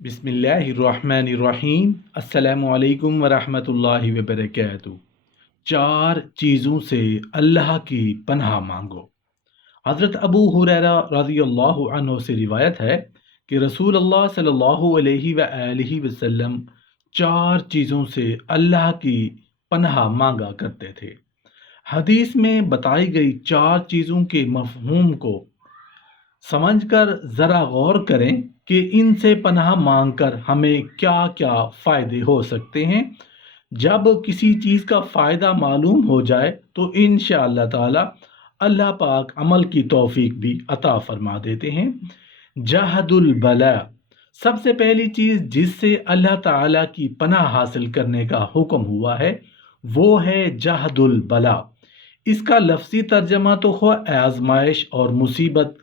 بسم اللہ الرحمن الرحیم۔ السلام علیکم ورحمۃ اللہ وبرکاتہ۔ چار چیزوں سے اللہ کی پناہ مانگو۔ حضرت ابو ہریرہ رضی اللہ عنہ سے روایت ہے کہ رسول اللہ صلی اللہ علیہ وآلہ وسلم چار چیزوں سے اللہ کی پناہ مانگا کرتے تھے۔ حدیث میں بتائی گئی چار چیزوں کے مفہوم کو سمجھ کر ذرا غور کریں کہ ان سے پناہ مانگ کر ہمیں کیا کیا فائدے ہو سکتے ہیں۔ جب کسی چیز کا فائدہ معلوم ہو جائے تو انشاءاللہ تعالی اللہ پاک عمل کی توفیق بھی عطا فرما دیتے ہیں۔ جہد البلا، سب سے پہلی چیز جس سے اللہ تعالی کی پناہ حاصل کرنے کا حکم ہوا ہے وہ ہے جہد البلا۔ اس کا لفظی ترجمہ تو ہو آزمائش اور مصیبت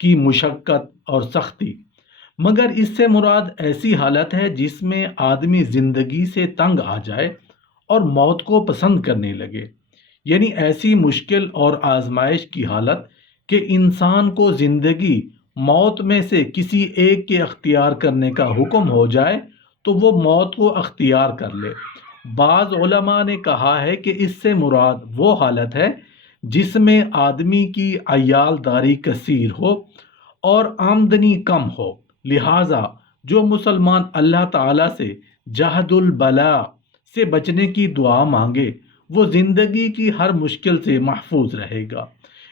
کی مشقت اور سختی، مگر اس سے مراد ایسی حالت ہے جس میں آدمی زندگی سے تنگ آ جائے اور موت کو پسند کرنے لگے، یعنی ایسی مشکل اور آزمائش کی حالت کہ انسان کو زندگی موت میں سے کسی ایک کے اختیار کرنے کا حکم ہو جائے تو وہ موت کو اختیار کر لے۔ بعض علماء نے کہا ہے کہ اس سے مراد وہ حالت ہے جس میں آدمی کی عیال داری کثیر ہو اور آمدنی کم ہو، لہٰذا جو مسلمان اللہ تعالیٰ سے جہد البلا سے بچنے کی دعا مانگے وہ زندگی کی ہر مشکل سے محفوظ رہے گا۔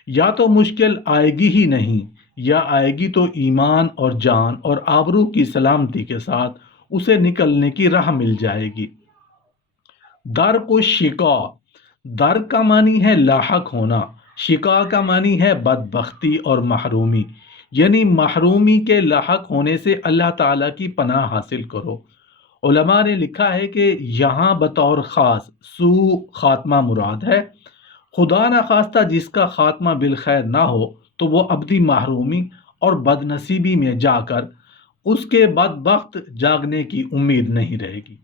یا تو مشکل آئے گی ہی نہیں، یا آئے گی تو ایمان اور جان اور آبرو کی سلامتی کے ساتھ اسے نکلنے کی راہ مل جائے گی۔ در کو شکا، در کا معنی ہے لاحق ہونا، شکا کا معنی ہے بدبختی اور محرومی، یعنی محرومی کے لاحق ہونے سے اللہ تعالیٰ کی پناہ حاصل کرو۔ علماء نے لکھا ہے کہ یہاں بطور خاص سوء خاتمہ مراد ہے۔ خدا نخواستہ جس کا خاتمہ بالخیر نہ ہو تو وہ ابدی محرومی اور بد نصیبی میں جا کر اس کے بدبخت جاگنے کی امید نہیں رہے گی۔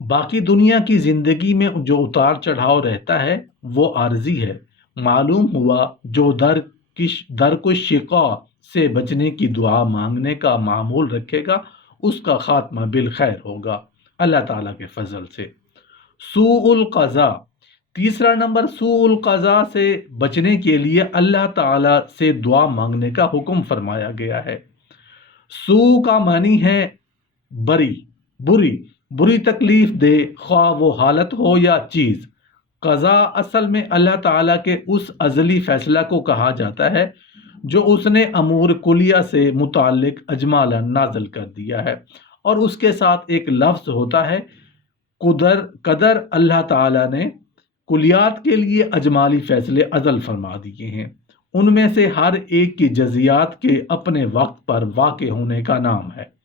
باقی دنیا کی زندگی میں جو اتار چڑھاؤ رہتا ہے وہ عارضی ہے۔ معلوم ہوا جو در کو شقا سے بچنے کی دعا مانگنے کا معمول رکھے گا اس کا خاتمہ بالخیر ہوگا اللہ تعالیٰ کے فضل سے۔ سوء القضاء، تیسرا نمبر، سوء القضاء سے بچنے کے لیے اللہ تعالیٰ سے دعا مانگنے کا حکم فرمایا گیا ہے۔ سوء کا معنی ہے بری تکلیف دے، خواہ وہ حالت ہو یا چیز۔ قضاء اصل میں اللہ تعالیٰ کے اس ازلی فیصلہ کو کہا جاتا ہے جو اس نے امور کلیہ سے متعلق اجمالا نازل کر دیا ہے، اور اس کے ساتھ ایک لفظ ہوتا ہے قدر۔ اللہ تعالیٰ نے کلیات کے لیے اجمالی فیصلے ازل فرما دیے ہیں، ان میں سے ہر ایک کی جزیات کے اپنے وقت پر واقع ہونے کا نام ہے۔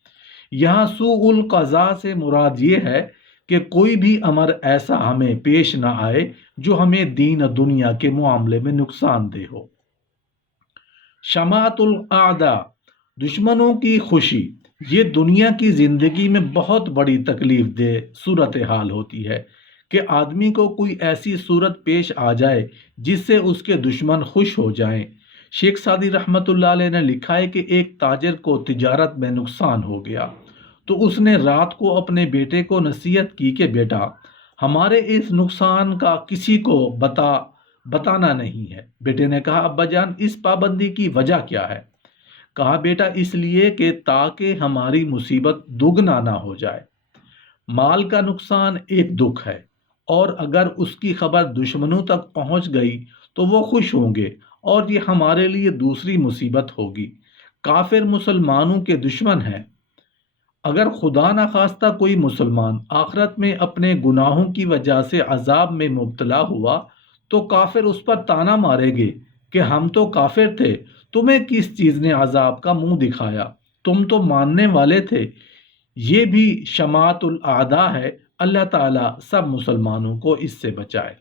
یہاں سوء القضاء سے مراد یہ ہے کہ کوئی بھی امر ایسا ہمیں پیش نہ آئے جو ہمیں دین و دنیا کے معاملے میں نقصان دہ ہو۔ شماتۃ الاعداء، دشمنوں کی خوشی، یہ دنیا کی زندگی میں بہت بڑی تکلیف دہ صورتحال ہوتی ہے کہ آدمی کو کوئی ایسی صورت پیش آ جائے جس سے اس کے دشمن خوش ہو جائیں۔ شیخ سعدی رحمۃ اللہ علیہ نے لکھا ہے کہ ایک تاجر کو تجارت میں نقصان ہو گیا تو اس نے رات کو اپنے بیٹے کو نصیحت کی کہ بیٹا، ہمارے اس نقصان کا کسی کو بتانا نہیں ہے۔ بیٹے نے کہا ابا جان، اس پابندی کی وجہ کیا ہے؟ کہا بیٹا اس لیے کہ تاکہ ہماری مصیبت دگنا نہ ہو جائے۔ مال کا نقصان ایک دکھ ہے، اور اگر اس کی خبر دشمنوں تک پہنچ گئی تو وہ خوش ہوں گے اور یہ ہمارے لیے دوسری مصیبت ہوگی۔ کافر مسلمانوں کے دشمن ہیں۔ اگر خدا نخواستہ کوئی مسلمان آخرت میں اپنے گناہوں کی وجہ سے عذاب میں مبتلا ہوا تو کافر اس پر طعنہ مارے گے کہ ہم تو کافر تھے، تمہیں کس چیز نے عذاب کا منہ دکھایا، تم تو ماننے والے تھے۔ یہ بھی شماتۃ الاعداء ہے۔ اللہ تعالیٰ سب مسلمانوں کو اس سے بچائے۔